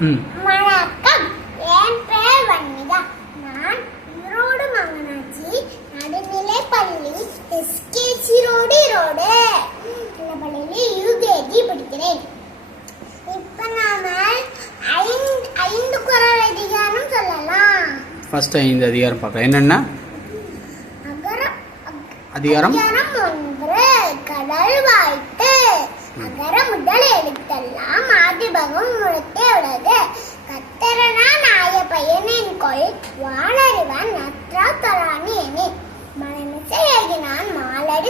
வணக்கம் என் பேர் வன்மிதா நான் ஈரோடு மங்கனாட்சி நடுநிலை பள்ளி எஸ்கேசி ரோடு ரோடு இந்த பள்ளியில் யூகேஜி படிக்கிறேன் இப்போ நாம ஐந்து ஐந்து குரல் அதிகாரம் சொல்லலாம் ஃபர்ஸ்ட் ஐந்து அதிகாரம் பார்க்கலாம் என்னென்ன அதிகாரம் ஒன்று கடல் வாய்த்து அகர முதல் எழுத்தெல்லாம்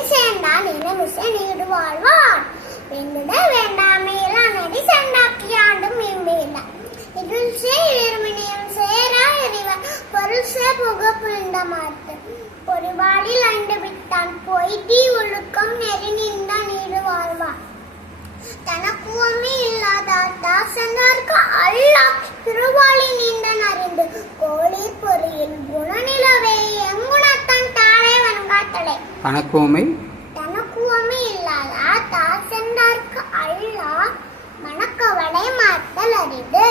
நடி சேர்ந்தால் இளமிசை நீடு வாழ்வார் வெங்குட வேண்டாமை எல்லாம் நடி சேர்ந்தாக்கி ஆண்டும் இம்பில்லை இருள் சே இருமினியம் சேரா எறிவன் பொருள் சே புக புரிந்த மாத்து பொறிவாளில் அண்டு விட்டான் பொய்தி ஒழுக்கம் நெறி நின்ற நீடு வாழ்வார். தனக்குவமே இல்லாதார் தாசனார்க்கு அல்லாஹ் திருவாளி நீண்டன் அறிந்து கோழி பொறியில் குணநிலவே பணக்கோமை தனக்குவமே இல்லாத தாசனார்க்கு அல்லாஹ் மணக்கவடை மாத்தல் அரிது.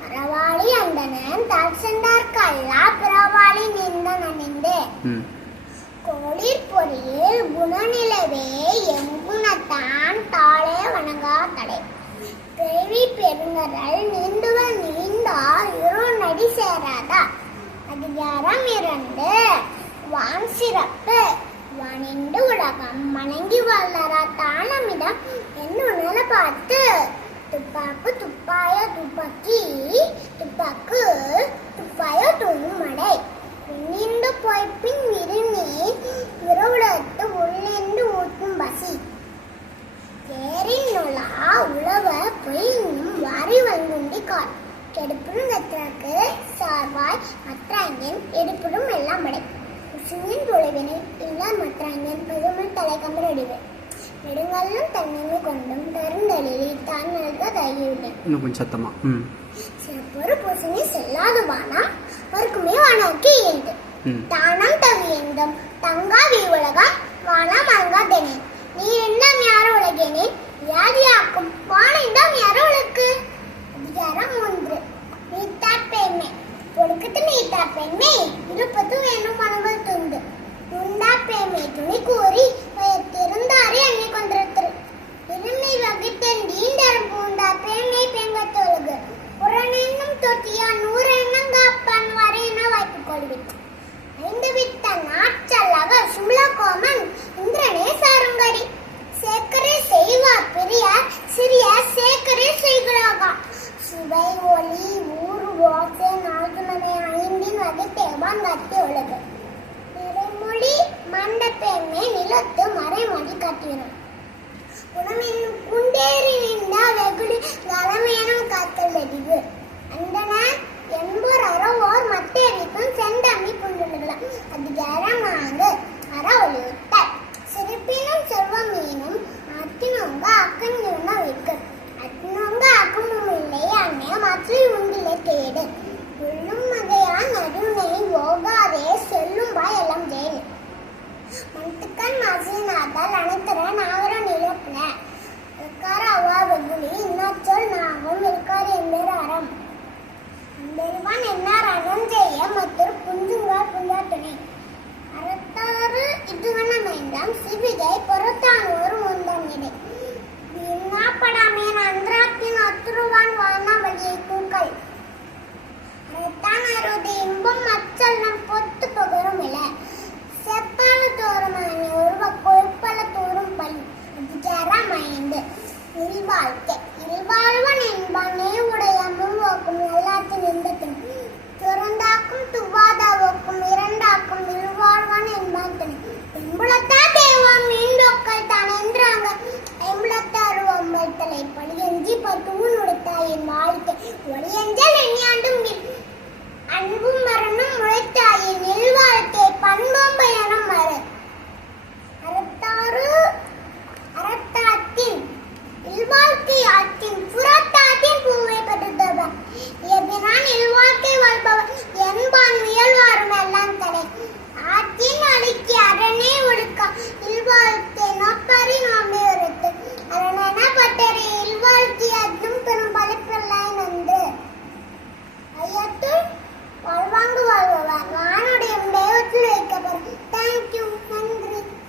மரவாளி அந்தனன் தாசனார்க்கு அல்லாஹ் பிறவாளி நீண்டன் அணிந்து கோளிர் பொறியில் குணநிலவே எங்குணத்தான் தாளே வணங்கா தடை. கேள்வி பெருங்கடல் நீந்துவல் இரு நடி சேராதா அதிகாரம் இரண்டு. வான் சிறப்பு. நின்று உலகம் வணங்கி வல்லரா தானமிடம். என்னுணர பார்த்து துப்பாக்கு துப்பாய துப்பாக்கி. தொலைவினை இல்லா மற்றாங்கன் பெருமல் தலை கம்பரடிவு நெடுங்கல்லும் தன்னிமை கொண்டும் தருந்தலில் தான் நல்க தகிவிட்டேன் இன்னும் கொஞ்சம் சத்தமா ம் சிறப்பொரு பூசணி செல்லாது வானா மறுக்குமே வானாக்கி ம் தானம் தவியந்தும் தங்காவி உலகம் வானம் அங்காதனே நீ வகை தேவான் கத்தி உலகு நிறைமொழி மண்டபெருமே நிலத்து மறைமொழி கட்டினான். குணமென்னும் குண்டேறி நின்ற அருள்வான் என்னார் அறஞ்செய்ய மற்றொரு புஞ்சுங்கார் புஞ்சாட்டுனை. அறத்தாறு இதுவனமைந்தாம் சிவிகை பொறுத்தானோர் முந்தம் இடை வீணாப்படாமேன் அன்றாத்தின் அத்துருவான் வானா வழியை கூக்கள் அறத்தான் அறுதி இன்பம் அச்சல்லம் பொத்து பகரும் இல. செப்பால தோறும் அணி உருவ கொழுப்பல தோறும் பலி ஜரமைந்து இல்வாழ்க்கை. இல்வாழ்வன் என்பான் உடைய முழுவோக்கும் எல்லாத்தின் இன்பத்தின். துறந்தாக்கும் துவாதாவோக்கும் இரண்டாக்கும் இல்வாழ்வன் என்பான் தனி எம்புலத்தா தேவாம் மீண்டோக்கள் தானேன்றாங்க. எம்புலத்தாருவம் வைத்தலை பழியஞ்சி பத்துவும் உடுத்தாய் என் வாழ்க்கை. ஒளியஞ்சல் எண்ணியாண்டும் அன்பும் மரணம்